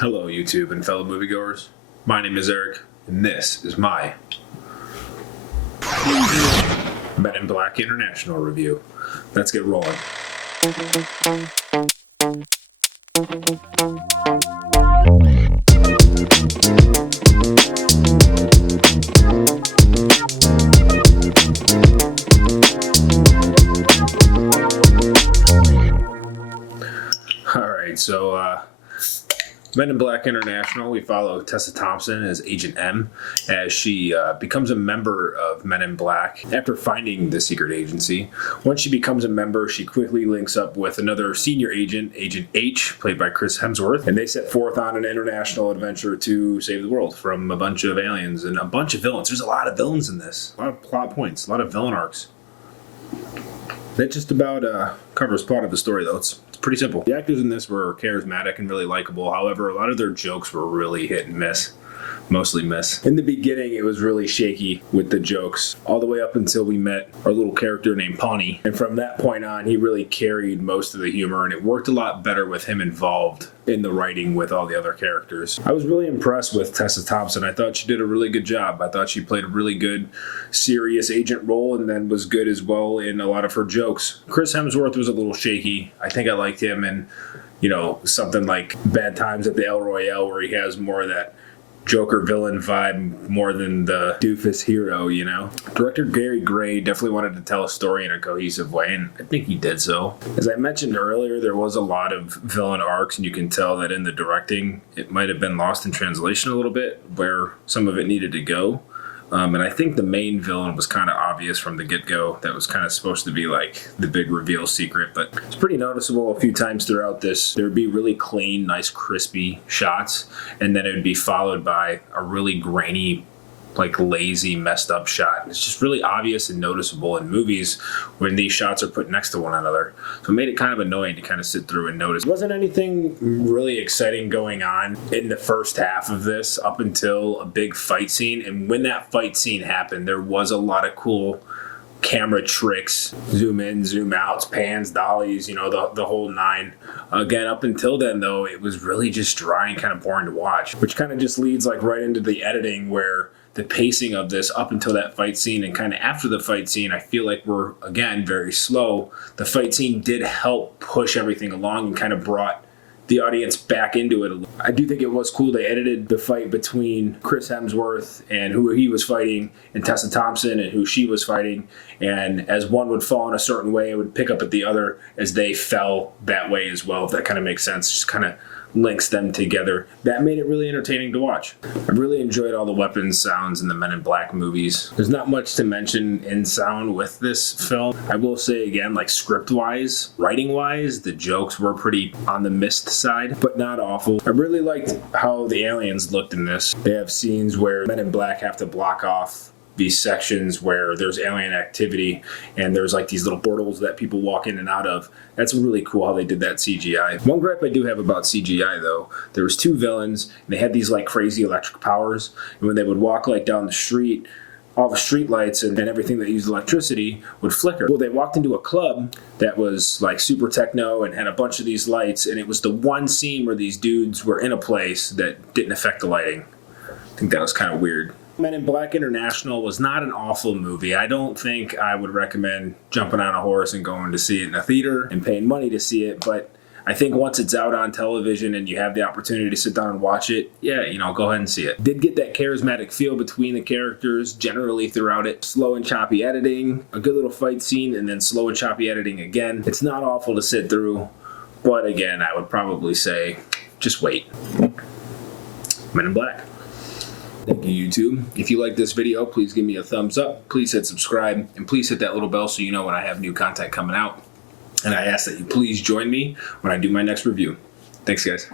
Hello YouTube and fellow moviegoers. My name is Eric and this is my Men in Black International review. Let's get rolling. Alright, so Men in Black International, we follow Tessa Thompson as Agent M as she becomes a member of Men in Black after finding the secret agency. Once she becomes a member, she quickly links up with another senior agent, Agent H, played by Chris Hemsworth, and they set forth on an international adventure to save the world from a bunch of aliens and a bunch of villains. There's a lot of villains in this, a lot of plot points, a lot of villain arcs. That just about covers part of the story, though. It's pretty simple. The actors in this were charismatic and really likable. However, a lot of their jokes were really hit and miss. Mostly miss. In the beginning, it was really shaky with the jokes, all the way up until we met our little character named Pawnee. And from that point on, he really carried most of the humor, and it worked a lot better with him involved in the writing with all the other characters. I was really impressed with Tessa Thompson. I thought she did a really good job. I thought she played a really good, serious agent role, and then was good as well in a lot of her jokes. Chris Hemsworth was a little shaky. I think I liked him in, something like Bad Times at the El Royale, where he has more of that Joker villain vibe more than the doofus hero, Director Gary Gray definitely wanted to tell a story in a cohesive way, and I think he did so. As I mentioned earlier, there was a lot of villain arcs, and you can tell that in the directing, it might have been lost in translation a little bit, where some of it needed to go. And I think the main villain was kind of obvious from the get-go. That was kind of supposed to be like the big reveal secret, but it's pretty noticeable a few times throughout this. There would be really clean, nice, crispy shots, and then it would be followed by a really grainy, like lazy, messed up shot. It's just really obvious and noticeable in movies when these shots are put next to one another. So it made it kind of annoying to kind of sit through and notice. There wasn't anything really exciting going on in the first half of this up until a big fight scene. And when that fight scene happened, there was a lot of cool camera tricks, zoom in, zoom outs, pans, dollies, the whole nine. Again, up until then, though, it was really just dry and kind of boring to watch, which kind of just leads right into the editing, where the pacing of this up until that fight scene and kind of after the fight scene, I feel like we're, again, very slow. The fight scene did help push everything along and kind of brought the audience back into it. I do think it was cool they edited the fight between Chris Hemsworth and who he was fighting, and Tessa Thompson and who she was fighting, and as one would fall in a certain way, it would pick up at the other as they fell that way as well, if that kind of makes sense. Just kind of links them together. That made it really entertaining to watch. I really enjoyed all the weapons sounds in the Men in Black movies. There's not much to mention in sound with this film. I will say again, like script-wise, writing-wise, the jokes were pretty on the missed side, but not awful. I really liked how the aliens looked in this. They have scenes where Men in Black have to block off these sections where there's alien activity, and there's like these little portals that people walk in and out of. That's really cool how they did that CGI. One gripe I do have about CGI, though, there was two villains, and they had these like crazy electric powers, and when they would walk like down the street, all the street lights and everything that used electricity would flicker. Well, they walked into a club that was like super techno and had a bunch of these lights, and it was the one scene where these dudes were in a place that didn't affect the lighting. I think that was kind of weird. Men in Black International was not an awful movie. I don't think I would recommend jumping on a horse and going to see it in a theater and paying money to see it, but I think once it's out on television and you have the opportunity to sit down and watch it, yeah, go ahead and see it. Did get that charismatic feel between the characters generally throughout it. Slow and choppy editing, a good little fight scene, and then slow and choppy editing again. It's not awful to sit through, but again, I would probably say just wait. Men in Black. Thank you, YouTube. If you like this video, please give me a thumbs up. Please hit subscribe, and please hit that little bell so you know when I have new content coming out. And I ask that you please join me when I do my next review. Thanks, guys.